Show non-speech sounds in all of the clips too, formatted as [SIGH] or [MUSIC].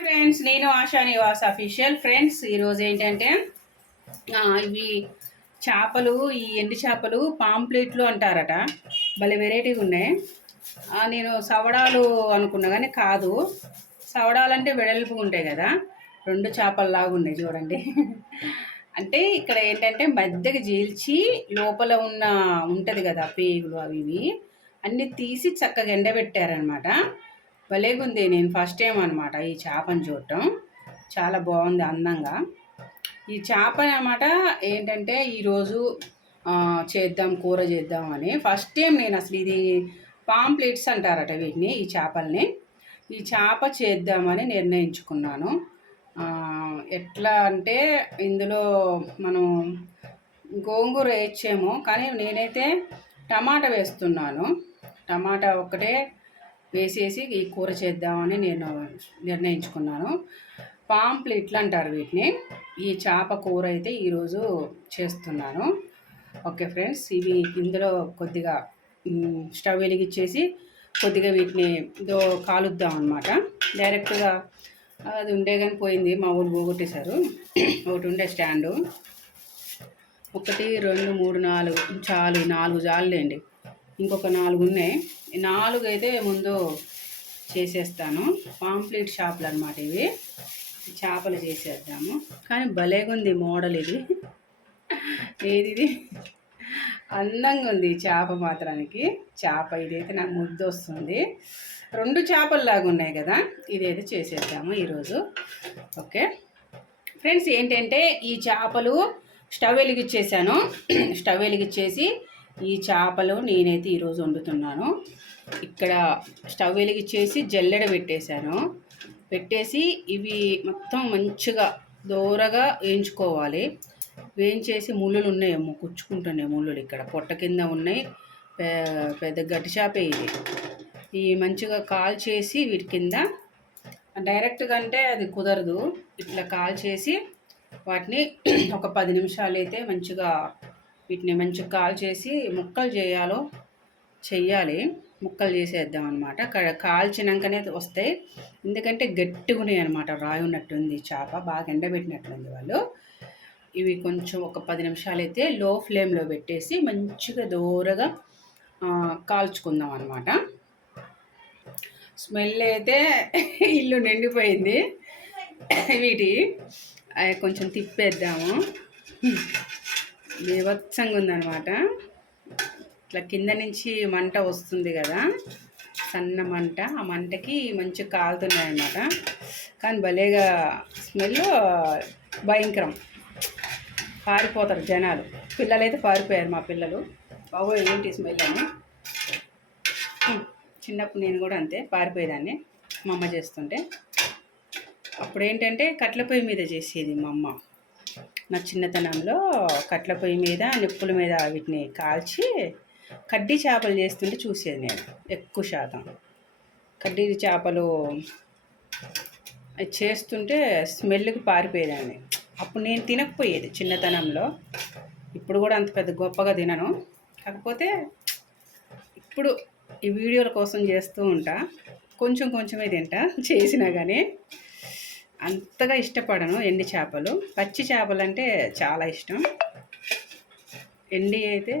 Friends నేను ASHA Niwas official friends ఈరోజు ఏంటంటే ఇవి చేపలు ఈ ఎండు చేపలు పాంప్లెట్లు అంటారట. భలే వెరైటీగా ఉన్నాయి. నేను సవడాలు అనుకున్నా కానీ కాదు. సవడాలు అంటే వెడల్పుగా ఉంటాయి కదా. రెండు చేపల్లాగా ఉన్నాయి చూడండి. అంటే ఇక్కడ ఏంటంటే మధ్యకి జీల్చి లోపల ఉన్న ఉంటుంది కదా పేగులు అవి ఇవి అన్నీ తీసి చక్కగా ఎండబెట్టారనమాట భలేగుంది. నేను ఫస్ట్ టైం అనమాట ఈ చేపను చూడటం. చాలా బాగుంది అందంగా. ఈ చేప అనమాట ఏంటంటే ఈరోజు చేద్దాం కూర చేద్దాం అని. ఫస్ట్ టైం నేను అసలు ఇది పాంప్లెట్స్ అంటారట వీటిని ఈ చేపల్ని. ఈ చేప చేద్దామని నిర్ణయించుకున్నాను. ఎట్లా అంటే ఇందులో మనం గోంగూర వేయచ్చేమో కానీ నేనైతే టమాటా వేస్తున్నాను. టమాటా ఒక్కటే వేసేసి ఈ కూర చేద్దామని నేను నిర్ణయించుకున్నాను. పాంప్లెట్లు అంటారు వీటిని. ఈ చేప కూర అయితే ఈరోజు చేస్తున్నాను. ఓకే ఫ్రెండ్స్ ఇవి ఇందులో కొద్దిగా స్టవ్ వెలిగించేసి కొద్దిగా వీటిని దో కాలుద్దాం అనమాట డైరెక్ట్గా అది ఉండే కానీ పోయింది మా ఊళ్ళు పోగొట్టేశారు. ఒకటి ఉండే స్టాండు. ఒకటి రెండు మూడు నాలుగు చాలు నాలుగు జాలులేండి ఇంకొక నాలుగు ఉన్నాయి. నాలుగు అయితే ముందు చేసేస్తాను. పాంప్లెట్ షాపులు అనమాట ఇవి. చేపలు చేసేద్దాము. కానీ భలేగా ఉంది మోడల్ ఇది. ఏది ఇది అందంగా ఉంది చేప మాత్రానికి. చేప ఇదైతే నాకు ముద్దు వస్తుంది రెండు చేపల్లాగా ఉన్నాయి కదా. ఇదైతే చేసేద్దాము ఈరోజు. ఓకే. ఫ్రెండ్స్ ఏంటంటే ఈ చేపలు స్టవ్ వెలిగిచ్చేసాను. స్టవ్ వెలిగిచ్చేసి ఈ చేపలు నేనైతే ఈరోజు వండుతున్నాను. ఇక్కడ స్టవ్ వెలిగించేసి జల్లెడ పెట్టేశాను. పెట్టేసి ఇవి మొత్తం మంచిగా దూరగా వేయించుకోవాలి. వేయించేసి ముళ్ళులు ఉన్నాయేమో కుచ్చుకుంటున్నాయి ముళ్ళులు ఇక్కడ. పొట్ట కింద ఉన్నాయి. పెద్ద గట్టి చేపే ఇది. ఈ మంచిగా కాల్ చేసి వీటి కింద డైరెక్ట్గా అంటే అది కుదరదు. ఇట్లా కాల్ చేసి వాటిని ఒక పది నిమిషాలు అయితే మంచిగా వీటిని మంచిగా కాల్ చేసి ముక్కలు చేయాలో చెయ్యాలి. ముక్కలు చేసేద్దాం అనమాట కాల్చినాకనే వస్తాయి. ఎందుకంటే గట్టిగా ఉన్నాయి అనమాట రాయి ఉన్నట్టుంది చేప బాగా ఎండబెట్టినట్టుంది వాళ్ళు. ఇవి కొంచెం ఒక పది నిమిషాలు అయితే లో ఫ్లేమ్లో పెట్టేసి మంచిగా దూరగా కాల్చుకుందాం అనమాట స్మెల్ అయితే [LAUGHS] ఇల్లు నిండిపోయింది. వీటి కొంచెం తిప్పేద్దాము. బీభత్సంగా ఉందన్నమాట ఇట్లా కింద నుంచి మంట వస్తుంది కదా సన్న మంట ఆ మంటకి మంచిగా కాలుతున్నాయి అన్నమాట కానీ భలేగా స్మెల్ భయంకరం. పారిపోతారు జనాలు. పిల్లలైతే పారిపోయారు మా పిల్లలు. బాబు ఏంటి స్మెల్ అని. చిన్నప్పుడు నేను కూడా అంతే పారిపోయేదాన్ని మా అమ్మ చేస్తుంటే. అప్పుడు ఏంటంటే కట్ల పొయ్యి మీద చేసేది మా అమ్మ. నా చిన్నతనంలో కట్ల పొయ్యి మీద నిప్పుల మీద వీటిని కాల్చి కడ్డీ చేపలు చేస్తుంటే చూసేది నేను ఎక్కువ శాతం. కడ్డీ చేపలు చేస్తుంటే స్మెల్కి పారిపోయేదాన్ని. అప్పుడు నేను తినకపోయేది చిన్నతనంలో. ఇప్పుడు కూడా అంత పెద్ద గొప్పగా తినను. కాకపోతే ఇప్పుడు ఈ వీడియోల కోసం చేస్తూ ఉంటా. కొంచెం కొంచెమే తింటా. చేసినా కానీ అంతగా ఇష్టపడను ఎండి చేపలు. పచ్చి చేపలు అంటే చాలా ఇష్టం. ఎండి అయితే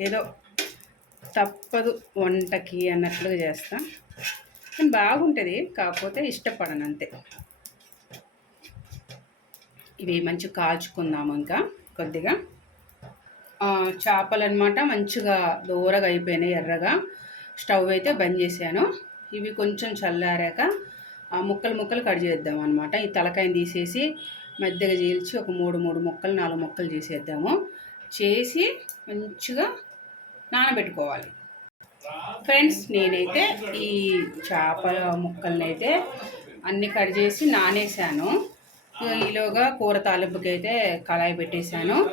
ఏదో తప్పదు వంటకి అన్నట్లుగా చేస్తా. బాగుంటుంది కాకపోతే ఇష్టపడను అంతే. ఇవి మంచిగా కాల్చుకుందాము ఇంకా కొద్దిగా. చేపలు అనమాట మంచిగా దూరగా అయిపోయినాయి ఎర్రగా. స్టవ్ అయితే బంద్ చేశాను. ఇవి కొంచెం చల్లారాక ముక్కలు ముక్కలు కట్ చేద్దాం అనమాట ఈ తలకాయని తీసేసి మెద్దగా చీల్చి ఒక మూడు మూడు ముక్కలు నాలుగు ముక్కలు చేసేద్దాము. చేసి మంచిగా నానబెట్టుకోవాలి. ఫ్రెండ్స్ నేనైతే ఈ చేపల ముక్కలనైతే అయితే కట్ చేసి నానేసాను ఈలోగా కూర తాలింపుకి అయితే కళాయి పెట్టేశాను.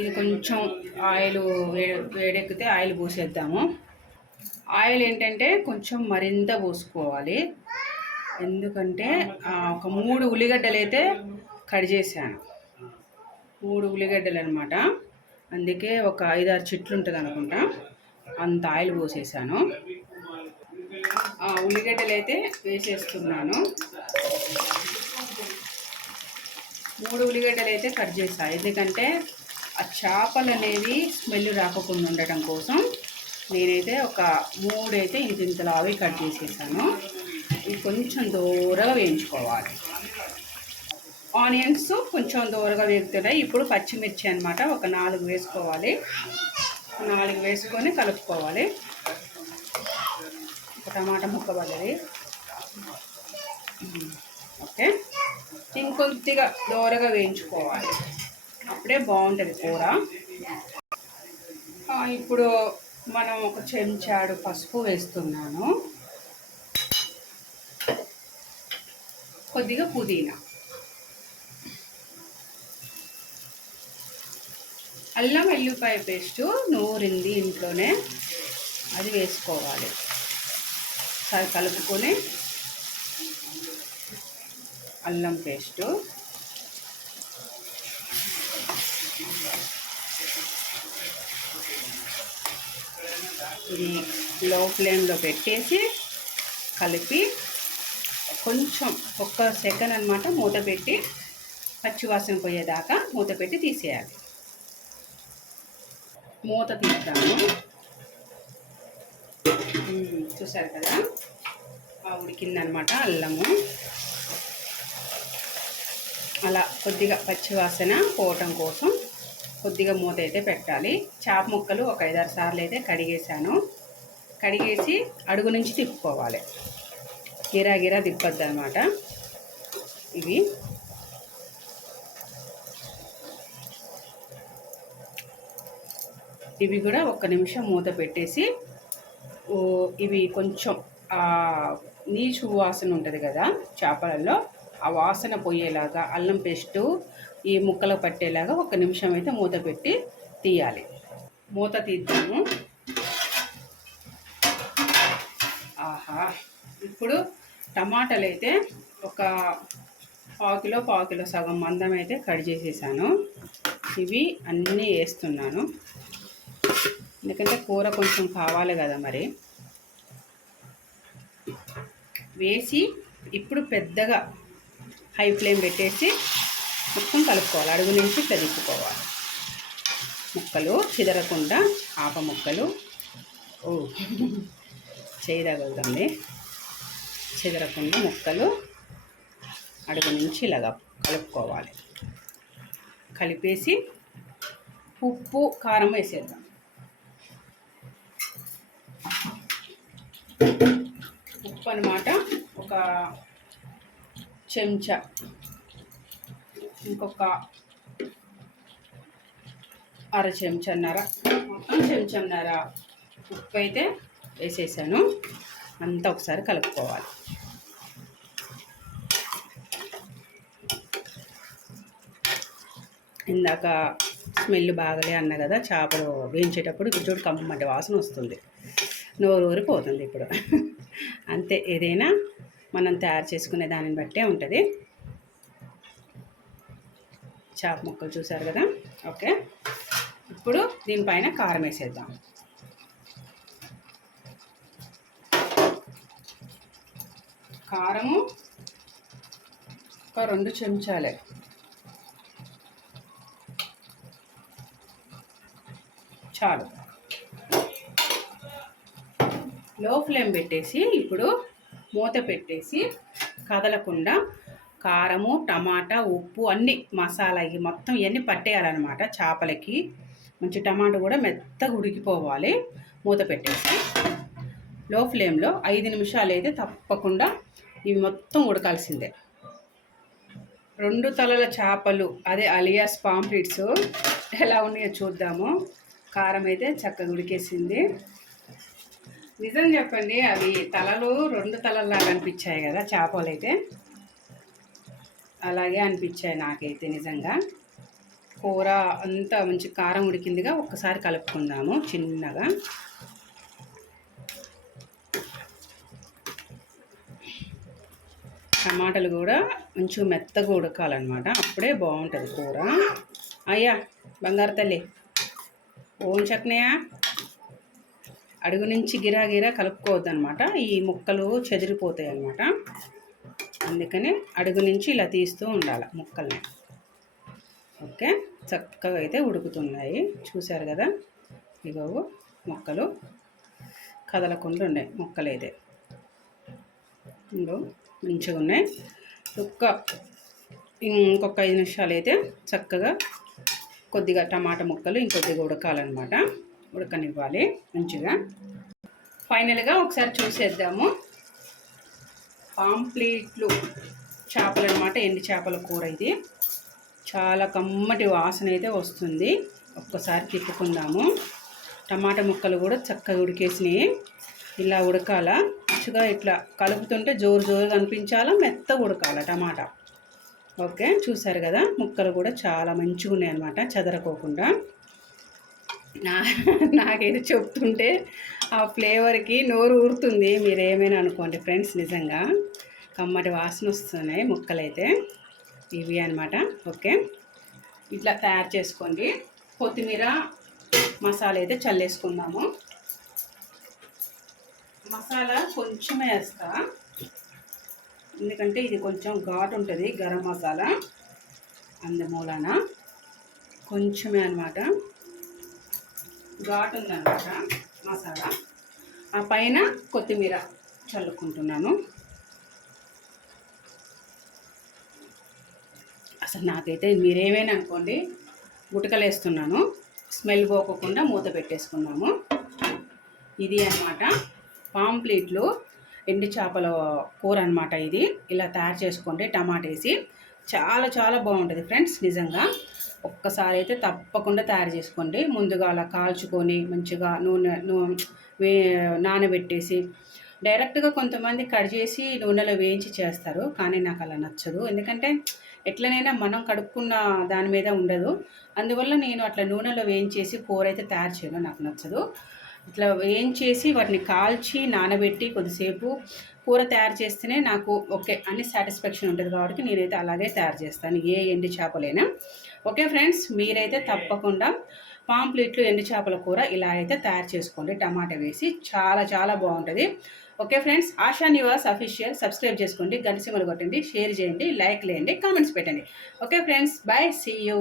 ఇది కొంచెం ఆయిల్ వేడెక్కితే ఆయిల్ పోసేద్దాము. ఆయిల్ ఏంటంటే కొంచెం మరింత పోసుకోవాలి. ఎందుకంటే ఒక మూడు ఉల్లిగడ్డలు అయితే కట్ చేశాను. మూడు ఉల్లిగడ్డలు అనమాట అందుకే ఒక ఐదారు చెట్లు ఉంటుంది అనుకుంటా అంత ఆయిల్ పోసేసాను. ఆ ఉల్లిగడ్డలు అయితే వేసేస్తున్నాను. మూడు ఉల్లిగడ్డలు అయితే కట్ చేస్తాను ఎందుకంటే ఆ చేపలు అనేవి స్మెల్ రాకుండా ఉండటం కోసం నేనైతే ఒక మూడైతే ఇంత ఇంతలావి కట్ చేసేసాను. ఇవి కొంచెం దూరగా వేయించుకోవాలి. ఆనియన్స్ కొంచెం దూరగా వేగుతున్నాయి. ఇప్పుడు పచ్చిమిర్చి అనమాట ఒక నాలుగు వేసుకోవాలి. నాలుగు వేసుకొని కలుపుకోవాలి. ఒక టమాటా ముక్క పడ్డది. ఓకే. ఇంకొద్దిగా దూరగా వేయించుకోవాలి. అప్పుడే బాగుంటుంది కూర. ఇప్పుడు మనం ఒక చెంచాడు పసుపు వేస్తున్నాను. కొద్దిగా పుదీనా. అల్లం వెల్లిపాయ పేస్టు నూరింది ఇంట్లోనే. అది వేసుకోవాలి. సరి కలుపుకొని అల్లం పేస్టు. ఇది లో ఫ్లేమ్లో పెట్టేసి కలిపి కొంచెం ఒక్క సెకండ్ అనమాట మూత పెట్టి పచ్చివాసన పోయేదాకా మూత పెట్టి తీసేయాలి. మూత తీస్తాము చూసారు కదా? ఉడికిందనమాట అల్లము. అలా కొద్దిగా పచ్చివాసన పోవటం కోసం కొద్దిగా మూత అయితే పెట్టాలి. చాప ముక్కలు ఒక ఐదారు సార్లు అయితే కడిగేసాను కడిగేసి అడుగు నుంచి తిప్పుకోవాలి. గిరా గిరా తిప్పద్దు అనమాట ఇవి. ఇవి కూడా ఒక్క నిమిషం మూత పెట్టేసి ఇవి కొంచెం నీచు వాసన ఉంటుంది కదా చేపలలో ఆ వాసన పోయేలాగా అల్లం పేస్టు ఈ ముక్కలు పట్టేలాగా ఒక నిమిషం అయితే మూత పెట్టి తీయాలి. మూత తీద్దాము. ఆహా. ఇప్పుడు టమాటాలు అయితే ఒక పావు కిలో పావు కిలో సగం మందం అయితే కట్ చేసేసాను. ఇవి అన్నీ వేస్తున్నాను. ఎందుకంటే కూర కొంచెం కావాలి కదా మరి. వేసి ఇప్పుడు పెద్దగా హై ఫ్లేమ్ పెట్టేసి మొత్తం కలుపుకోవాలి. అడుగు నుంచి కదుపుకోవాలి ముక్కలు చిదరకుండా ఆప ముక్కలు. ఓ చేయదగలుగుతుంది చెదరకుండా ముక్కలు అడుగు నుంచి ఇలాగా కలుపుకోవాలి. కలిపేసి ఉప్పు కారం వేసేద్దాం. ఉప్పు అనమాట ఒక చెంచా ఇంకొక అర చెంచన్నర మొత్తం చెంచన్నర ఉప్పు అయితే వేసేసాను. అంతా ఒకసారి కలుపుకోవాలి. ఇందాక స్మెల్ బాగలే అన్న కదా చేపలు వేయించేటప్పుడు చూడు కమ్మటి వాసన వస్తుంది. నోరు ఊరిపోతుంది ఇప్పుడు. అంతే ఏదైనా మనం తయారు చేసుకునే దానిని బట్టే ఉంటుంది. చేప ముక్కలు చూసారు కదా? ఓకే. ఇప్పుడు దీనిపైన కారం వేసేద్దాం. కారము ఒక రెండు చెంచాలే. చాలు. లో ఫ్లేమ్ పెట్టేసి ఇప్పుడు మూత పెట్టేసి కదలకుండా కారము టమాటా ఉప్పు అన్ని మసాలా ఇవి మొత్తం ఇవన్నీ పట్టేయాలన్నమాట చేపలకి. మంచి టమాటా కూడా మెత్తగా ఉడికిపోవాలి. మూత పెట్టేసి లో ఫ్లేమ్లో ఐదు నిమిషాలు అయితే తప్పకుండా ఇవి మొత్తం ఉడకాల్సిందే. రెండు తలల చేపలు అదే అలియాస్ పాంప్లెట్స్ ఎలా ఉన్నాయో చూద్దాము. కారం అయితే చక్కగా ఉడికేసింది. నిజం చెప్పండి అవి తలలు రెండు తలల్లాగా అనిపించాయి కదా చేపలు అయితే అలాగే అనిపించాయి నాకైతే నిజంగా. కూర అంతా మంచి కారం ఉడికిందిగా ఒక్కసారి కలుపుకుందాము చిన్నగా. టమాటాలు కూడా కొంచెం మెత్తగా ఉడకాలన్నమాట. అప్పుడే బాగుంటుంది కూర. అయ్యా బంగారు తల్లి ఓన్ చక్నయా. అడుగు నుంచి గిరా గిరా కలుపుకోవద్దు అనమాట ఈ ముక్కలు చెదిరిపోతాయి అనమాట అందుకని అడుగు నుంచి ఇలా తీస్తూ ఉండాలి ముక్కల్ని. ఓకే చక్కగా అయితే ఉడుకుతున్నాయి. చూశారు కదా? ఇగో మొక్కలు కదలకుండా ఉన్నాయి మొక్కలు అయితే ఇంకో మంచిగా ఉన్నాయి. ఒక్క ఇంకొక ఐదు నిమిషాలు అయితే చక్కగా కొద్దిగా టమాటా ముక్కలు ఇంకొద్దిగా ఉడకాలన్నమాట. ఉడకనివ్వాలి మంచిగా. ఫైనల్గా ఒకసారి చూసేద్దాము. పాంప్లెట్లు చేపలు అనమాట ఎండి చేపల కూర ఇది. చాలా కమ్మటి వాసన అయితే వస్తుంది. ఒక్కసారి తిప్పుకుందాము. టమాటా ముక్కలు కూడా చక్కగా ఉడికేసినాయి. ఇలా ఉడకాల? మంచిగా ఇట్లా కలుపుతుంటే జోరు జోరుగా అనిపించాలా? మెత్తగా ఉడకాల టమాటా? ఓకే చూసారు కదా? ముక్కలు కూడా చాలా మంచిగా ఉన్నాయి అనమాట చెదరకోకుండా. నా నాకైతే చెప్తుంటే ఆ ఫ్లేవర్కి నోరు ఊరుతుంది మీరు ఏమైనా అనుకోండి ఫ్రెండ్స్ నిజంగా. కమ్మటి వాసన వస్తున్నాయి ముక్కలైతే. ఇవి అనమాట ఓకే. ఇట్లా తయారు చేసుకోండి. కొత్తిమీర మసాలా అయితే చల్లేసుకుందాము. మసాలా కొంచెమే వేస్తా. ఎందుకంటే ఇది కొంచెం ఘాటు ఉంటుంది గరం మసాలా. అందుమూలన. కొంచెమే అనమాట ఘాటు ఉందన్నమాట మసాలా. ఆ పైన కొత్తిమీర చల్లుకుంటున్నాను. అసలు నాకైతే మీరేమైనా అనుకోండి గుటకలు వేస్తున్నాను స్మెల్ పోకోకుండా మూత పెట్టేసుకున్నాము. ఇది అనమాట పాంప్లెట్లు ఎండి చేపల కూర అనమాట ఇది. ఇలా తయారు చేసుకోండి టమాటా వేసి చాలా చాలా బాగుంటుంది ఫ్రెండ్స్ నిజంగా. ఒక్కసారి అయితే తప్పకుండా తయారు చేసుకోండి. ముందుగా అలా కాల్చుకొని మంచిగా నూనె వే నానబెట్టేసి డైరెక్ట్గా కొంతమంది కట్ చేసి నూనెలో వేయించి చేస్తారు. కానీ నాకు అలా నచ్చదు. ఎందుకంటే ఎట్లనైనా మనం కడుక్కున్న దాని మీద ఉండదు. అందువల్ల నేను అట్లా నూనెలో వేయించేసి కూర అయితే తయారు చేయడం నాకు నచ్చదు. ఇట్లా వేయించేసి వాటిని కాల్చి నానబెట్టి కొద్దిసేపు కూర తయారు చేస్తేనే నాకు ఓకే అన్ని సాటిస్ఫాక్షన్ ఉంటుంది కాబట్టి నేనైతే అలాగే తయారు చేస్తాను ఏ ఎండి చేపలైనా. ఓకే ఫ్రెండ్స్ మీరైతే తప్పకుండా పాంప్లెట్లు ఎండి చేపల కూర ఇలా అయితే తయారు చేసుకోండి. టమాటా వేసి చాలా చాలా బాగుంటుంది. Okay friends Asha Niwas official subscribe చేసుకోండి గంట కొట్టండి షేర్ చేయండి లైక్ లేయండి కామెంట్స్ పెట్టండి. Okay friends bye see you.